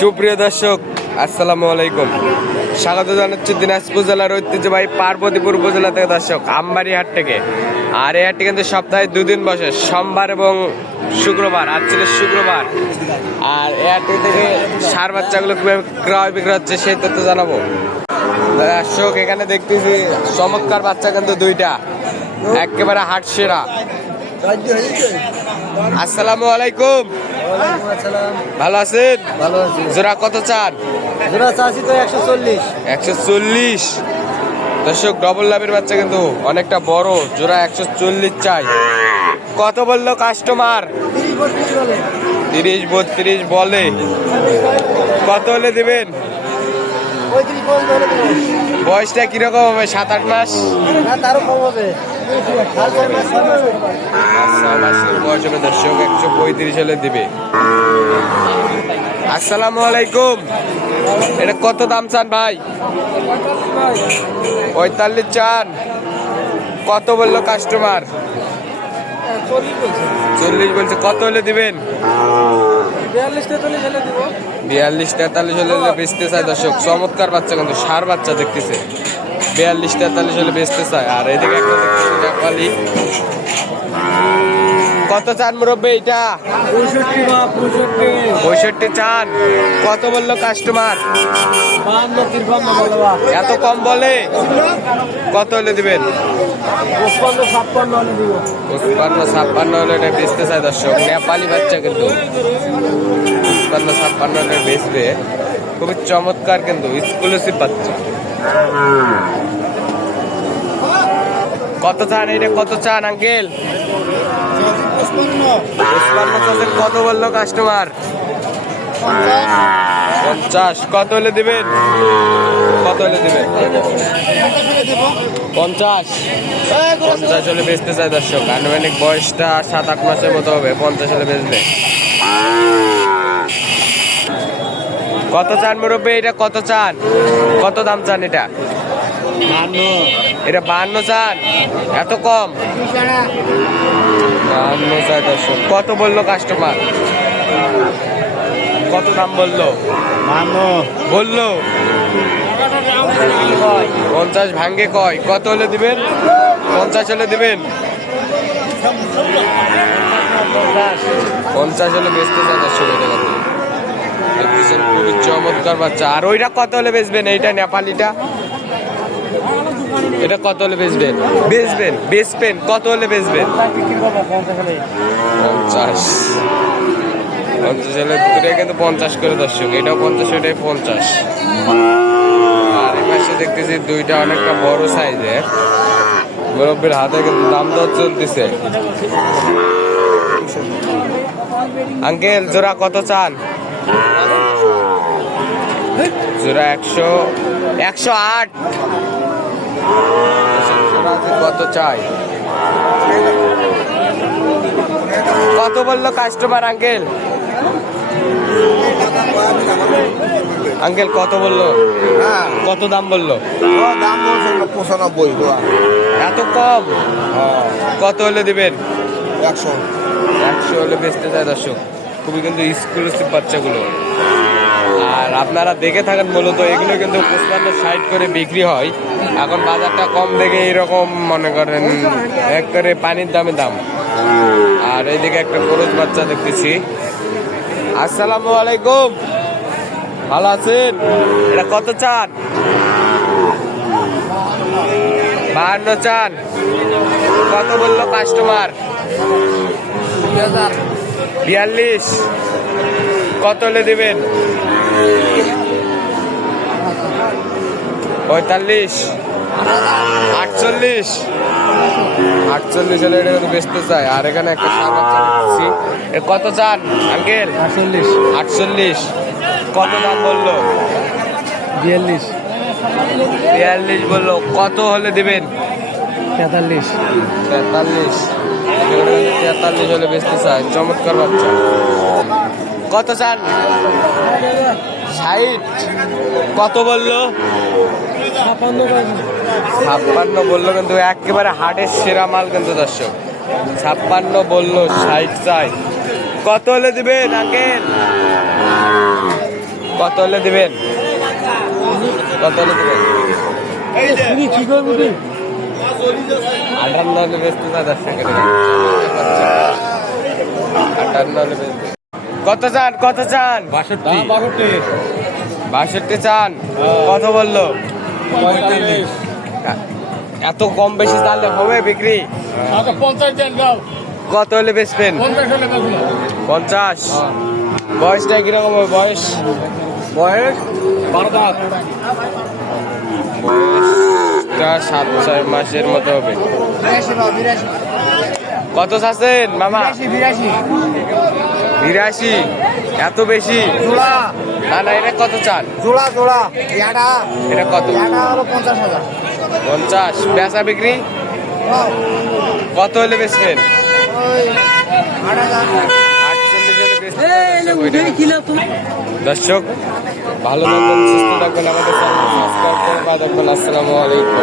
সুপ্রিয় দর্শক আসসালামু আলাইকুম, স্বাগত জানাচ্ছি দিনাজপুর জেলার ঐতিহ্যবাহী পার্বতীপুর উপজেলা থেকে দর্শক আমবাড়ি হাট থেকে। আর এই হাটটি কিন্তু সপ্তাহে দুদিন বসে, সোমবার এবং শুক্রবার। আজ ছিল শুক্রবার। আর এই হাটটি থেকে ষাঁড় বাচ্চাগুলো কীভাবে ক্রয় বিক্রয় হচ্ছে সেই তথ্য জানাবো। দর্শক এখানে দেখতেছি চমৎকার বাচ্চা কিন্তু দুইটা, একেবারে হাট সেরা। আসসালামু আলাইকুম, ভালো আছেন? ভালো আছি। জোড়া কত চান? জোড়া চাষি তো 140। 140। দর্শক ডবল লাভের বাচ্চা কিন্তু অনেকটা বড়, জোড়া 140 চাই। কত বললো কাস্টমার? 30-32 বলে। কত হলে দেবেন? বয়সটা কিরকম হবে? 7-8 মাস? তারও কম হবে। বয়স হবে দর্শক, 135 হলে দিবে। আসসালামু আলাইকুম, এটা কত দাম চান ভাই? 45 চান। কত বললো কাস্টমার? 40 বলছে। কত হলে দিবেন? 42-43 হলে বেচতে চায় দর্শক। চমৎকার বাচ্চা কিন্তু, ষাঁড় বাচ্চা দেখতেছে। 42-43 হলে বেচতে চায়। আর এদিকে একটা দেখতেছে নেপালি। কত চান মুরব্বী এটা? 65 চান। কত বললো কাস্টমার? এত কম বলে? কত হলে দিবেন? 55-56 হলে এটা বেচতে চায় দর্শক। নেপালি বাচ্চা কিন্তু 55-56 হলে বেচবে। খুবই চমৎকার কিন্তু, এক্সক্লুসিভ বাচ্চা। কত চান এটা? কত চান আঙ্কেল? 55। কত বললো কাস্টমার? 50। কত হলে দিবেন? কত হলে দিবেন? 50 হলে বেচতে চায় দর্শক। আনুমানিক বয়সটা 7-8 মাসের মতো হবে। 50 হলে বেচবে। কত চান মুরব্বী এটা? কত চান? কত দাম চান এটা? এটা 52 চান। এত কম? 52 চাই দর্শক। কত বললো কাস্টমার? কত দাম বললো? বললো 50 ভাঙ্গে কয়। কত হলে দিবেন? 50 হলে দিবেন। 50 হলে বেচতে চায় দর্শক। এটা কত দেখতেছেন, খুবই চমৎকার বাচ্চা। আর ওইটা কত হলে বেচবেন? এইটা নেপালিটা, এটা কত হলে বেচবেন? বেচবেন কত হলে বেচবেন? 50 হলে দুটোই কিন্তু 50 করে দর্শক। এটাও 50, এটাই 50। আর এই পাশে দেখতেছি দুইটা অনেকটা বড় সাইজের। মুরব্বীর হাতে কিন্তু দাম দর চলতেছে। আঙ্কেল জোড়া কত চান? জোড়া 108। কত চাই? কত বললো কাস্টমার আঙ্কেল? আঙ্কেল কত বললো? কত দাম বললো? দাম বলছে 95। এত কম? কত হলে দিবেন? 100 হলে বেচতে চায় দর্শক। খুবই কিন্তু এক্সক্লুসিভ বাচ্চাগুলো। আর আপনারা দেখে থাকেন মূলত এগুলো কিন্তু 55-60 করে বিক্রি হয়। এখন বাজারটা কম দেখে এরকম মনে করেন একবারে পানির দামে দাম। আর এইদিকে একটা খরচ বাচ্চা দেখতেছি। আসসালামু আলাইকুম, ভালো আছেন? এটা কত চান? 52 চান। কত বললো কাস্টমার? 42। কত হলে দিবেন? 45, 48 হলে এটা কিন্তু বেচতে চায়। আর এখানে একটা ষাঁড় বাচ্চা দেখতেছি। কত চান আঙ্কেল? 48। কত দাম বললো? 42 বললো। কত হলে দিবেন? 43। 43 হলে বেচতে চায়। চমৎকার বাচ্চা। কত চান? 60। কত বললো? 56 বললো কিন্তু একেবারে হাটের সেরা মাল কিন্তু দর্শক। 56 বললো, 60 চাই। কত হলে দিবেন আঙ্কেল? কত হলে দিবেন? কত হলে দিবেন? 58 হলে বেচতে চান দর্শক। 58 হলে বেচতে। কত চান? কত চান? 62 চান। কত বললো? এত কম বেশি তাহলে হবে বিক্রি? কত হলে বেচবেন? 50। বয়সটা কিরকম হবে? বয়স বয়স 7-6 মাসের মতো হবে। কত চাচ্ছেন মামা? 82। এত বেশি? না না, এটা কত চান? জোড়া এটা কত? হলো 50,000। 50। বেচা বিক্রি কত হলে বেচবেন? 48 হলে বেচবেন। দর্শক ভালো থাকবেন, সুস্থ থাকবেন, আমাদের চ্যানেল সাবস্ক্রাইব করে পাওয়া থাকবেন। আসসালামু আলাইকুম।